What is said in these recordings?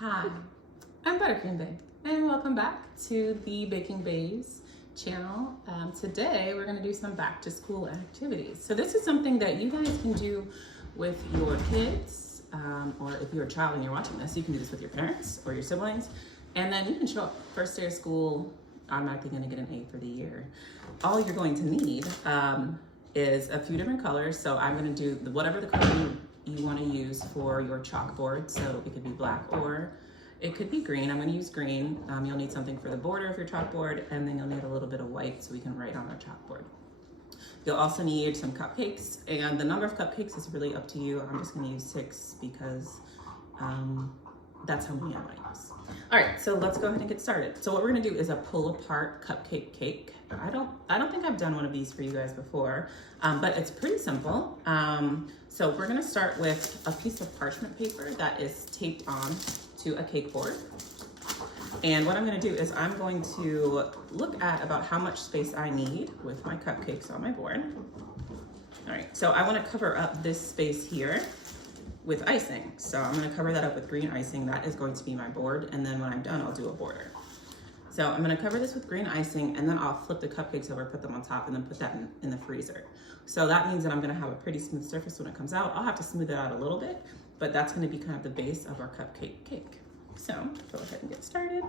Hi, I'm Buttercream Bae, and welcome back to the Baking Baes channel. Today we're going to do some back to school activities. So this is something that you guys can do with your kids, or if you're a child and you're watching this, you can do this with your parents or your siblings, and then you can show up first day of school, automatically going to get an A for the year. All you're going to need is a few different colors. So I'm going to do whatever the color you want to use for your chalkboard. So it could be black or it could be green. I'm going to use green. You'll need something for the border of your chalkboard, and then you'll need a little bit of white so we can write on our chalkboard. You'll also need some cupcakes, and the number of cupcakes is really up to you. I'm just going to use 6 because that's how many I might use. All right, so let's go ahead and get started. So what we're going to do is a pull apart cupcake cake. I don't think I've done one of these for you guys before, but it's pretty simple. So we're going to start with a piece of parchment paper that is taped on to a cake board. And what I'm going to do is I'm going to look at about how much space I need with my cupcakes on my board. All right, so I want to cover up this space here with icing. So I'm going to cover that up with green icing. That is going to be my board, and then when I'm done, I'll do a border. So I'm going to cover this with green icing, and then I'll flip the cupcakes over, put them on top, and then put that in the freezer. So that means that I'm going to have a pretty smooth surface when it comes out. I'll have to smooth it out a little bit, but that's going to be kind of the base of our cupcake cake. So go ahead and get started.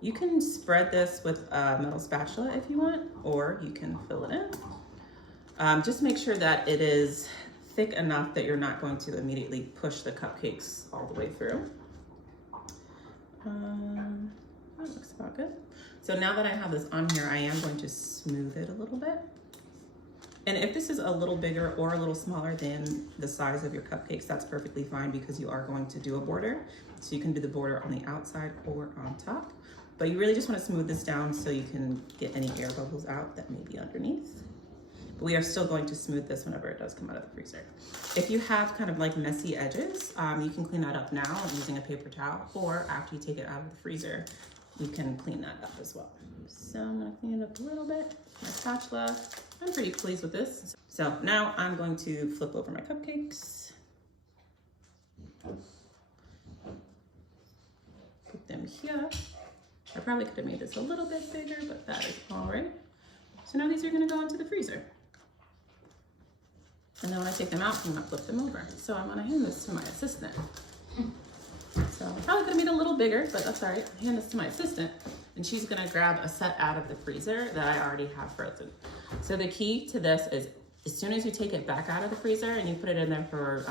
You can spread this with a metal spatula if you want, or you can fill it in. Just make sure that it is thick enough that you're not going to immediately push the cupcakes all the way through. That looks about good. So now that I have this on here, I am going to smooth it a little bit. And if this is a little bigger or a little smaller than the size of your cupcakes, that's perfectly fine because you are going to do a border. So you can do the border on the outside or on top. But you really just want to smooth this down so you can get any air bubbles out that may be underneath. But we are still going to smooth this whenever it does come out of the freezer. If you have kind of like messy edges, you can clean that up now using a paper towel, or after you take it out of the freezer, you can clean that up as well. So I'm gonna clean it up a little bit. My spatula, I'm pretty pleased with this. So now I'm going to flip over my cupcakes. Put them here. I probably could have made this a little bit bigger, but that is all right. So now these are gonna go into the freezer. And then when I take them out, I'm gonna flip them over. So I'm gonna hand this to my assistant. So I probably could have made it a little bigger, but that's all right. I hand this to my assistant, and she's gonna grab a set out of the freezer that I already have frozen. So the key to this is as soon as you take it back out of the freezer and you put it in there for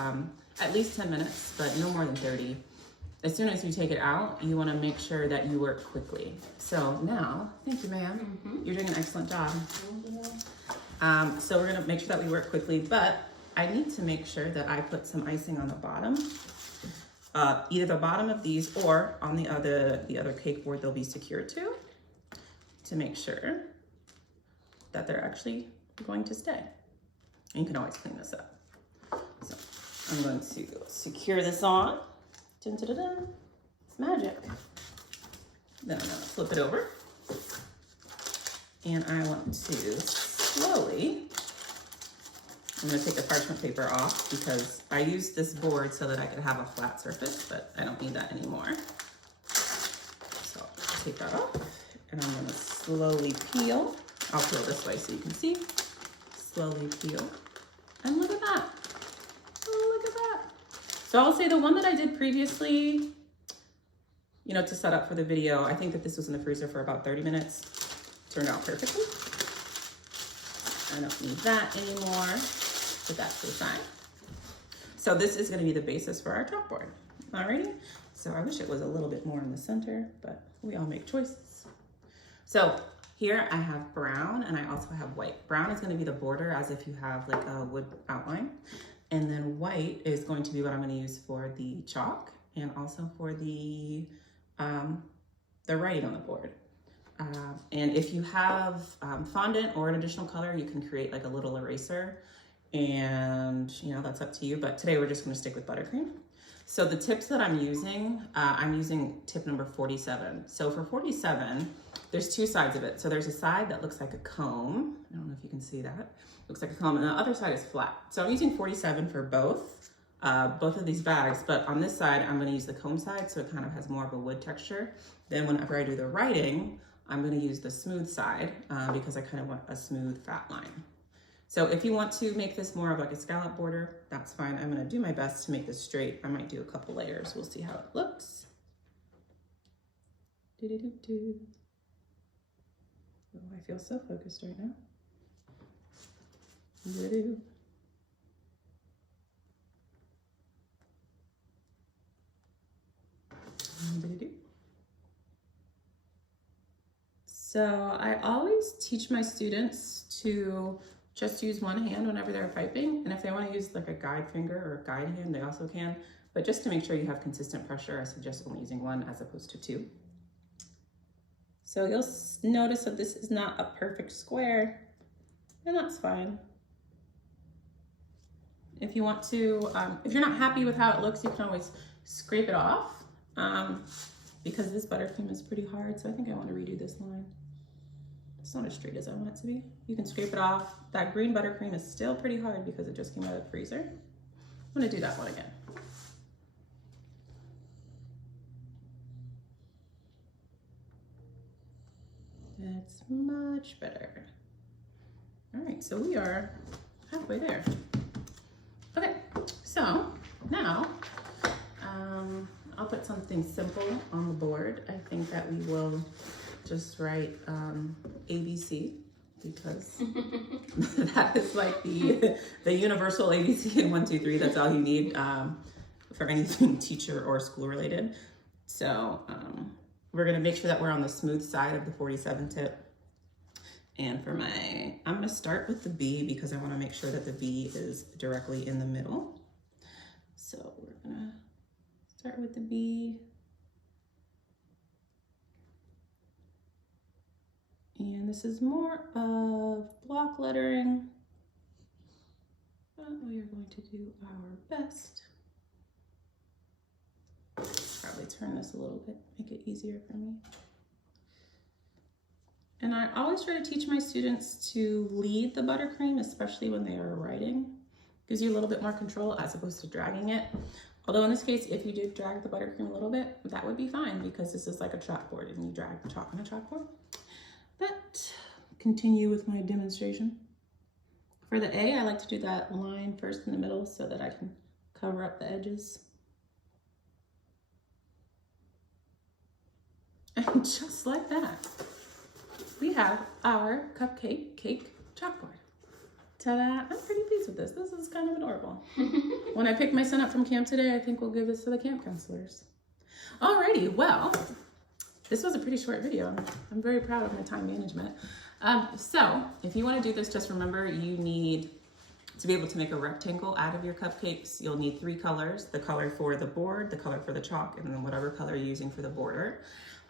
at least 10 minutes, but no more than 30. As soon as you take it out, you wanna make sure that you work quickly. So now, thank you, ma'am. You're doing an excellent job. So we're gonna make sure that we work quickly, but I need to make sure that I put some icing on the bottom. Either the bottom of these or on the other cake board they'll be secured to make sure that they're actually going to stay. And you can always clean this up. So I'm going to secure this on. Dun, dun, dun, dun. It's magic. Then I'm gonna flip it over. And I want to slowly, I'm gonna take the parchment paper off because I used this board so that I could have a flat surface, but I don't need that anymore. So I'll take that off, and I'm gonna slowly peel. I'll peel this way so you can see. Slowly peel, and look at that. Oh, look at that. So I'll say the one that I did previously, you know, to set up for the video, I think that this was in the freezer for about 30 minutes. Turned out perfectly. I don't need that anymore, but that's the sign. So this is gonna be the basis for our chalkboard. Alrighty, so I wish it was a little bit more in the center, but we all make choices. So here I have brown and I also have white. Brown is gonna be the border as if you have like a wood outline. And then white is going to be what I'm gonna use for the chalk and also for the writing on the board. And if you have fondant or an additional color, you can create like a little eraser, and you know, that's up to you. But today we're just gonna stick with buttercream. So the tips that I'm using tip number 47. So for 47, there's 2 sides of it. So there's a side that looks like a comb. I don't know if you can see that. Looks like a comb, and the other side is flat. So I'm using 47 for both both of these bags, but on this side, I'm gonna use the comb side, so it kind of has more of a wood texture. Then whenever I do the writing, I'm gonna use the smooth side because I kind of want a smooth fat line. So if you want to make this more of like a scallop border, that's fine. I'm gonna do my best to make this straight. I might do a couple layers. We'll see how it looks. Do-do-do-do. Oh, I feel so focused right now. Do-do. Do-do-do. So I always teach my students to just use one hand whenever they're piping. And if they want to use like a guide finger or a guide hand, they also can. But just to make sure you have consistent pressure, I suggest only using one as opposed to two. So you'll notice that this is not a perfect square, and that's fine. If you want to, if you're not happy with how it looks, you can always scrape it off because this buttercream is pretty hard. So I think I want to redo this line. It's not as straight as I want it to be. You can scrape it off. That green buttercream is still pretty hard because it just came out of the freezer. I'm gonna do that one again. That's much better. All right, so we are halfway there. Okay, so now I'll put something simple on the board. I think that we will just write ABC because that is like the universal ABC in 1, 2, 3. That's all you need for anything teacher or school related. So we're gonna make sure that we're on the smooth side of the 47 tip. And for I'm gonna start with the B because I wanna make sure that the B is directly in the middle. So we're gonna start with the B. And this is more of block lettering, but we are going to do our best. Probably turn this a little bit, make it easier for me. And I always try to teach my students to lead the buttercream, especially when they are writing. Gives you a little bit more control as opposed to dragging it. Although in this case, if you did drag the buttercream a little bit, that would be fine because this is like a chalkboard and you drag the chalk on a chalkboard. But continue with my demonstration. For the A, I like to do that line first in the middle so that I can cover up the edges. And just like that, we have our cupcake cake chalkboard. Ta-da! I'm pretty pleased with this. This is kind of adorable. When I pick my son up from camp today, I think we'll give this to the camp counselors. Alrighty, well, this was a pretty short video. I'm very proud of my time management. So if you want to do this, just remember you need to be able to make a rectangle out of your cupcakes. You'll need 3 colors: the color for the board, the color for the chalk, and then whatever color you're using for the border.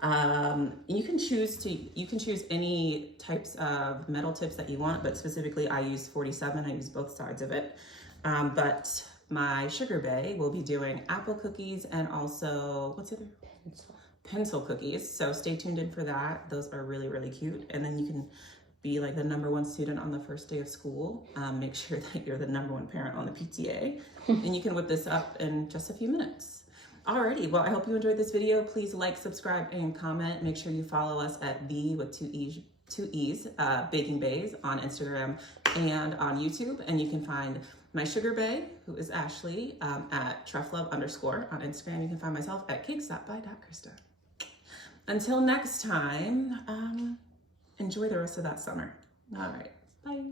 You can choose any types of metal tips that you want, but specifically I use 47. I use both sides of it. But my sugar bae will be doing apple cookies and also, what's the other? Pencil cookies. So stay tuned in for that. Those are really, really cute. And then you can be like the #1 student on the first day of school. Make sure that you're the #1 parent on the PTA. And you can whip this up in just a few minutes. Alrighty, well, I hope you enjoyed this video. Please like, subscribe, and comment. Make sure you follow us at with two E's, Baking Baes on Instagram and on YouTube. And you can find my sugar bae, who is Ashley, at trufflove_ on Instagram. You can find myself at cakes.by.krista. Until next time, enjoy the rest of that summer. All right, bye.